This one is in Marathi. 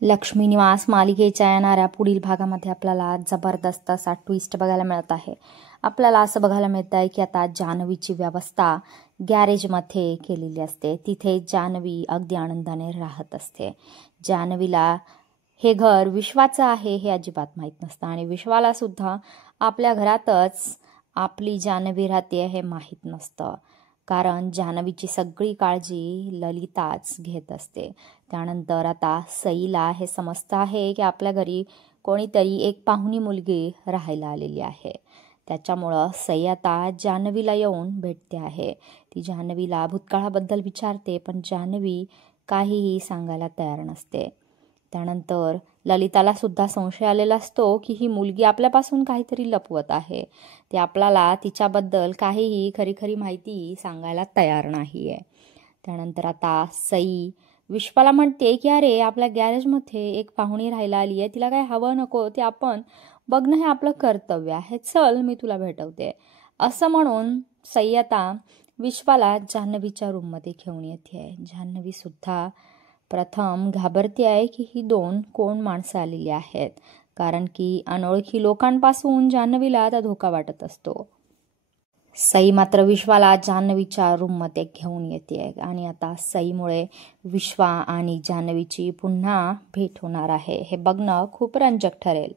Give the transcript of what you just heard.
लक्ष्मी निवास मालिकेच्या येणाऱ्या पुढील भागामध्ये आपल्याला जबरदस्त असा ट्विस्ट बघायला मिळत आहे। आपल्याला असं बघायला मिळत आहे की आता जान्हवीची व्यवस्था गॅरेजमध्ये केलेली असते। तिथे जान्हवी अगदी आनंदाने राहत असते। जान्हवीला हे घर विश्वाचं आहे हे अजिबात माहीत नसतं आणि विश्वाला सुद्धा आपल्या घरातच आपली जान्हवी राहते हे माहीत नसतं, कारण जान्हवीची सगळी काळजी ललिताच घेत असते। त्यानंतर आता सईला हे समजतं आहे की आपल्या घरी कोणीतरी एक पाहुणी मुलगी राहायला आलेली आहे। त्याच्यामुळं सई आता जान्हवीला येऊन भेटते आहे। ती जान्हवीला भूतकाळाबद्दल विचारते, पण जान्हवी काहीही सांगायला तयार नसते। त्यानंतर ललिताला सुद्धा संशय आलेला असतो की ही मुलगी आपल्यापासून काहीतरी लपवत आहे। ती आपल्याला तिच्याबद्दल काहीही खरी माहिती सांगायला तयार नाही आहे। त्यानंतर आता सई विश्वाला म्हणते की अरे, आपल्या गॅरेजमध्ये एक पाहुणी राहायला आली आहे, तिला काय हवं नको ते आपण बघणं हे आपलं कर्तव्य आहे, चल मी तुला भेटवते। असं म्हणून सई आता विश्वाला जान्हवीच्या रूममध्ये घेऊन येते आहे। जान्हवी सुद्धा प्रथम घाबरते आहे की ही दोन कोण माणसं आलेली आहेत, कारण की अनोळखी लोकांपासून जान्हवीला आता धोका वाटत असतो। सई मात्र विश्वाला जान्हवीच्या रूममध्ये घेऊन येते आणि आता सईमुळे विश्वा आणि जान्हवीची पुन्हा भेट होणार आहे। हे बघणं खूप रंजक ठरेल।